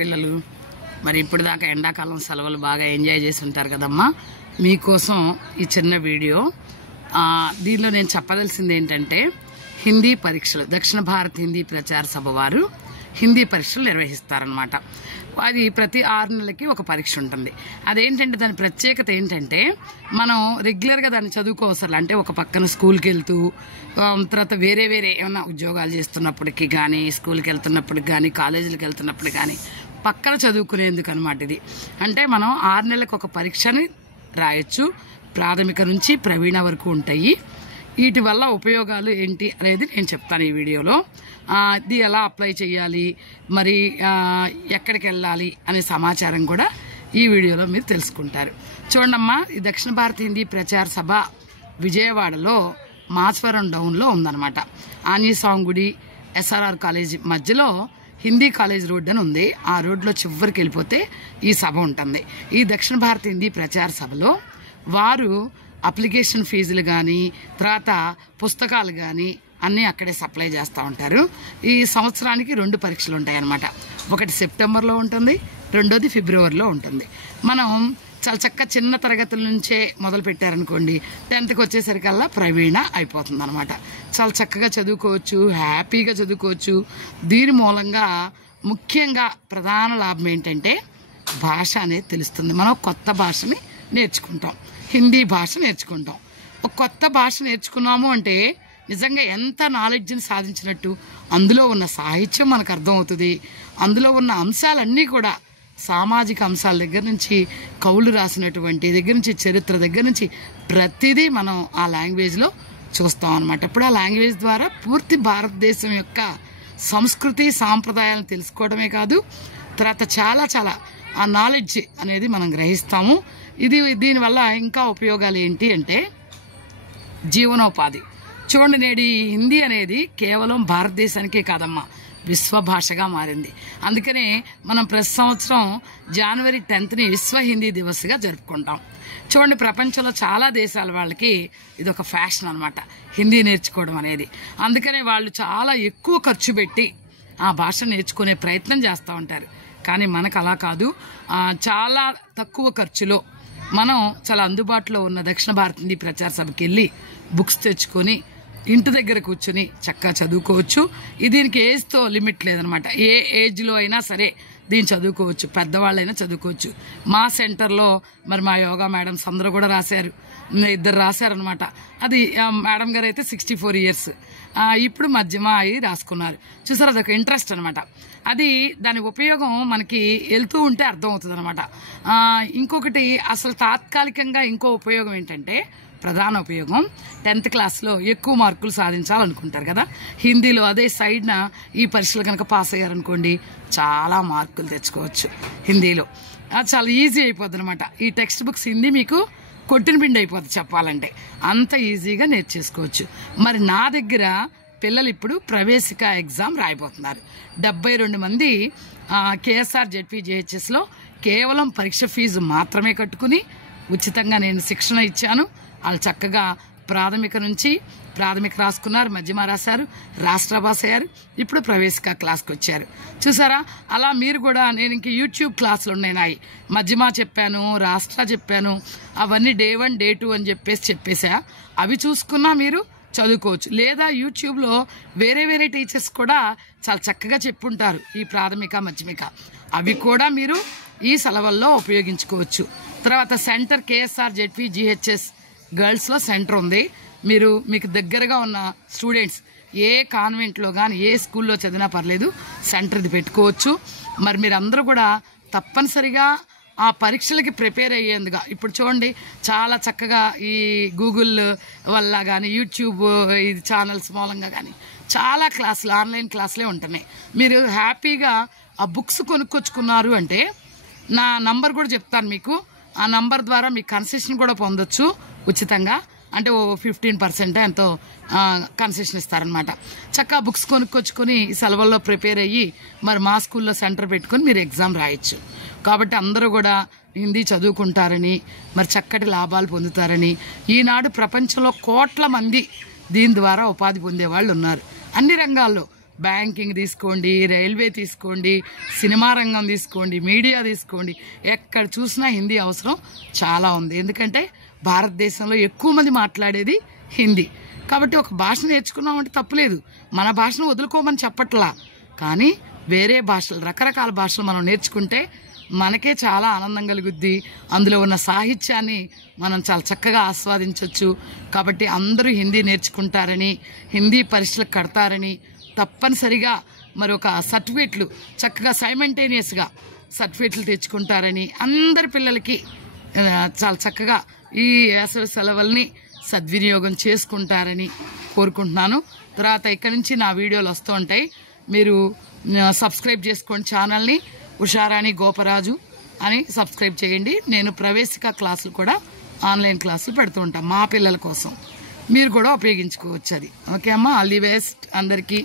పిల్లలు మరి ఇప్పుడు దాకా ఎండాకాలం సెలవులు బాగా ఎంజాయ్ చేసి ఉంటారు కదమ్మా. మీకోసం ఈ చిన్న వీడియో. దీనిలో నేను చెప్పదలసింది ఏంటంటే, హిందీ పరీక్షలు దక్షిణ భారత్ హిందీ ప్రచార సభ వారు హిందీ పరీక్షలు నిర్వహిస్తారనమాట. అది ప్రతి 6 నెలలకి ఒక పరీక్ష ఉంటుంది. అదేంటంటే దాని ప్రత్యేకత ఏంటంటే, మనం రెగ్యులర్గా దాన్ని చదువుకోవసరం. అంటే ఒక పక్కన స్కూల్కి వెళ్తూ, తర్వాత వేరే ఏమైనా ఉద్యోగాలు చేస్తున్నప్పటికీ కానీ, స్కూల్కి వెళ్తున్నప్పటికి కానీ, కాలేజీలకు వెళ్తున్నప్పుడు కానీ పక్కన చదువుకునేందుకు అనమాట ఇది. అంటే మనం 6 నెలలకు ఒక పరీక్షని రాయొచ్చు. ప్రాథమిక నుంచి ప్రవీణ వరకు ఉంటాయి. వీటి వల్ల ఉపయోగాలు ఏంటి అనేది నేను చెప్తాను ఈ వీడియోలో. ఇది ఎలా అప్లై చేయాలి, మరి ఎక్కడికి వెళ్ళాలి అనే సమాచారం కూడా ఈ వీడియోలో మీరు తెలుసుకుంటారు. చూడమ్మా, ఈ దక్షిణ భారత హిందీ ప్రచార సభ విజయవాడలో మాచవరం డౌన్లో ఉందన్నమాట. ఆంజనేయ స్వామి గుడి, SRR కాలేజీ మధ్యలో హిందీ కాలేజ్ రోడ్ అని ఉంది. ఆ రోడ్లో చివరికి వెళ్ళిపోతే ఈ సభ ఉంటుంది. ఈ దక్షిణ భారత హిందీ ప్రచార సభలో వారు అప్లికేషన్ ఫీజులు కానీ, తర్వాత పుస్తకాలు కానీ అన్నీ అక్కడే సప్లై చేస్తూ ఉంటారు. ఈ సంవత్సరానికి 2 పరీక్షలు ఉంటాయి అన్నమాట. ఒకటి సెప్టెంబర్లో ఉంటుంది, రెండోది ఫిబ్రవరిలో ఉంటుంది. మనం చాలా చక్కగా చిన్న తరగతుల నుంచే మొదలు పెట్టారనుకోండి, 10th వచ్చేసరికల్లా ప్రవీణ అయిపోతుంది అనమాట. చాలా చక్కగా చదువుకోవచ్చు, హ్యాపీగా చదువుకోవచ్చు. దీని మూలంగా ముఖ్యంగా ప్రధాన లాభం ఏంటంటే, భాష అనేది తెలుస్తుంది. మనం కొత్త భాషని నేర్చుకుంటాం, హిందీ భాష నేర్చుకుంటాం. ఒక కొత్త భాష నేర్చుకున్నాము అంటే నిజంగా ఎంత నాలెడ్జ్ని సాధించినట్టు. అందులో ఉన్న సాహిత్యం మనకు అర్థమవుతుంది. అందులో ఉన్న అంశాలన్నీ కూడా సామాజిక అంశాల దగ్గర నుంచి, కవులు రాసినటువంటి దగ్గర నుంచి, చరిత్ర దగ్గర నుంచి ప్రతిదీ మనం ఆ లాంగ్వేజ్లో చూస్తాం అనమాట. ఇప్పుడు ఆ లాంగ్వేజ్ ద్వారా పూర్తి భారతదేశం యొక్క సంస్కృతి సాంప్రదాయాలను తెలుసుకోవడమే కాదు, తర్వాత చాలా ఆ నాలెడ్జ్ అనేది మనం గ్రహిస్తాము. దీనివల్ల ఇంకా ఉపయోగాలు ఏంటి అంటే, జీవనోపాధి. చూడండి, నేడు ఈ హిందీ అనేది కేవలం భారతదేశానికే కాదమ్మా, విశ్వ భాషగా మారింది. అందుకనే మనం ప్రతి సంవత్సరం జనవరి 10ని విశ్వ హిందీ దివస్గా జరుపుకుంటాం. చూడండి, ప్రపంచంలో చాలా దేశాల వాళ్ళకి ఇది ఒక ఫ్యాషన్ అనమాట, హిందీ నేర్చుకోవడం అనేది. అందుకనే వాళ్ళు చాలా ఎక్కువ ఖర్చు పెట్టి ఆ భాష నేర్చుకునే ప్రయత్నం చేస్తూ ఉంటారు. కానీ మనకు అలా కాదు. చాలా తక్కువ ఖర్చులో మనం చాలా అందుబాటులో ఉన్న దక్షిణ భారత హిందీ ప్రచార సభకి వెళ్ళి బుక్స్ తెచ్చుకొని ఇంటి దగ్గర కూర్చొని చక్కగా చదువుకోవచ్చు. దీనికి ఏజ్తో లిమిట్ లేదనమాట. ఏ ఏజ్లో అయినా సరే దీన్ని చదువుకోవచ్చు, పెద్దవాళ్ళైనా చదువుకోవచ్చు. మా సెంటర్లో మరి మా యోగా మేడమ్స్ అందరూ కూడా రాశారు, 2 రాశారనమాట. అది మేడం గారు అయితే 64 years, ఇప్పుడు మధ్యమ అయి రాసుకున్నారు. చూసారు, అదొక ఇంట్రెస్ట్ అనమాట. అది దాని ఉపయోగం మనకి వెళ్తూ ఉంటే అర్థమవుతుంది అనమాట. ఇంకొకటి అసలు తాత్కాలికంగా ఇంకో ఉపయోగం ఏంటంటే, ప్రధాన ఉపయోగం 10th క్లాస్లో ఎక్కువ మార్కులు సాధించాలనుకుంటారు కదా హిందీలో. అదే సైడ్న ఈ పరీక్షలు కనుక పాస్ అయ్యారనుకోండి, చాలా మార్కులు తెచ్చుకోవచ్చు హిందీలో. చాలా ఈజీ అయిపోద్ది అనమాట. ఈ టెక్స్ట్ బుక్స్ హిందీ మీకు కొట్టిన పిండి అయిపోద్ది చెప్పాలంటే, అంత ఈజీగా నేర్చేసుకోవచ్చు. మరి నా దగ్గర పిల్లలు ఇప్పుడు ప్రవేశిక ఎగ్జామ్ రాయబోతున్నారు. 72 మంది KSR JHSలో కేవలం పరీక్ష ఫీజు మాత్రమే కట్టుకుని ఉచితంగా నేను శిక్షణ ఇచ్చాను. వాళ్ళు చక్కగా ప్రాథమిక రాసుకున్నారు, మధ్యమ రాశారు, రాష్ట్ర భాష అయ్యారు, ఇప్పుడు ప్రవేశిక క్లాస్కి వచ్చారు. చూసారా, అలా మీరు కూడా, నేను ఇంక యూట్యూబ్ క్లాసులు ఉన్నాయి నాయి. మధ్యమ చెప్పాను, రాష్ట్ర చెప్పాను, అవన్నీ Day 1 Day 2 అని చెప్పేసా. అవి చూసుకున్నా మీరు చదువుకోవచ్చు. లేదా యూట్యూబ్లో వేరే టీచర్స్ కూడా చాలా చక్కగా చెప్పుంటారు ఈ ప్రాథమిక మధ్యమిక, అవి కూడా మీరు ఈ సెలవుల్లో ఉపయోగించుకోవచ్చు. తర్వాత సెంటర్ KSR JHS గర్ల్స్లో సెంటర్ ఉంది. మీకు దగ్గరగా ఉన్న స్టూడెంట్స్ ఏ కాన్వెంట్లో కానీ ఏ స్కూల్లో చదివినా పర్లేదు, సెంటర్ ఇది పెట్టుకోవచ్చు. మరి మీరందరూ కూడా తప్పనిసరిగా ఆ పరీక్షలకి ప్రిపేర్ అయ్యేందుగా ఇప్పుడు చూడండి, చాలా చక్కగా ఈ గూగుల్ వల్ల కానీ, యూట్యూబ్ ఈ ఛానల్స్ మూలంగా కానీ చాలా క్లాసులు, ఆన్లైన్ క్లాసులే ఉంటున్నాయి. మీరు హ్యాపీగా ఆ బుక్స్ కొనుక్కొచ్చుకున్నారు అంటే, నా నంబర్ కూడా చెప్తాను మీకు. ఆ నంబర్ ద్వారా మీకు కన్సెషన్ కూడా పొందొచ్చు ఉచితంగా. అంటే 15% ఎంతో కన్సెషన్ ఇస్తారనమాట. చక్కగా బుక్స్ కొనుక్కొచ్చుకొని ఈ సెలవుల్లో ప్రిపేర్ అయ్యి మరి మా స్కూల్లో సెంటర్ పెట్టుకొని మీరు ఎగ్జామ్ రాయొచ్చు. కాబట్టి అందరూ కూడా హిందీ చదువుకుంటారని, మరి చక్కటి లాభాలు పొందుతారని. ఈనాడు ప్రపంచంలో కోట్ల మంది దీని ద్వారా ఉపాధి పొందే వాళ్ళు ఉన్నారు. అన్ని రంగాల్లో బ్యాంకింగ్ తీసుకోండి, రైల్వే తీసుకోండి, సినిమా రంగం తీసుకోండి, మీడియా తీసుకోండి, ఎక్కడ చూసినా హిందీ అవసరం చాలా ఉంది. ఎందుకంటే భారతదేశంలో ఎక్కువ మంది మాట్లాడేది హిందీ. కాబట్టి ఒక భాష నేర్చుకున్నామంటే తప్పులేదు, మన భాషను వదులుకోమని చెప్పట్లా. కానీ వేరే భాషలు, రకరకాల భాషలు మనం నేర్చుకుంటే మనకే చాలా ఆనందం కలుగుద్ది. అందులో ఉన్న సాహిత్యాన్ని మనం చాలా చక్కగా ఆస్వాదించవచ్చు. కాబట్టి అందరూ హిందీ నేర్చుకుంటారని, హిందీ పరీక్షలకు కడతారని, తప్పనిసరిగా మరొక సర్టిఫికేట్లు చక్కగా సైమంటేనియస్గా సర్టిఫికేట్లు తెచ్చుకుంటారని, అందరి పిల్లలకి చాలా చక్కగా ఈ వేసవి సెలవుల్ని సద్వినియోగం చేసుకుంటారని కోరుకుంటున్నాను. తర్వాత ఇక్కడి నుంచి నా వీడియోలు వస్తూ ఉంటాయి. మీరు సబ్స్క్రైబ్ చేసుకోండి ఛానల్ని, ఉషారాణి గోపరాజు అని సబ్స్క్రైబ్ చేయండి. నేను ప్రవేశిక క్లాసులు కూడా ఆన్లైన్ క్లాసులు పెడుతూ ఉంటాను మా పిల్లల కోసం. మీరు కూడా ఉపయోగించుకోవచ్చు అది. ఓకే అమ్మా, ఆల్ ది బెస్ట్ అందరికీ.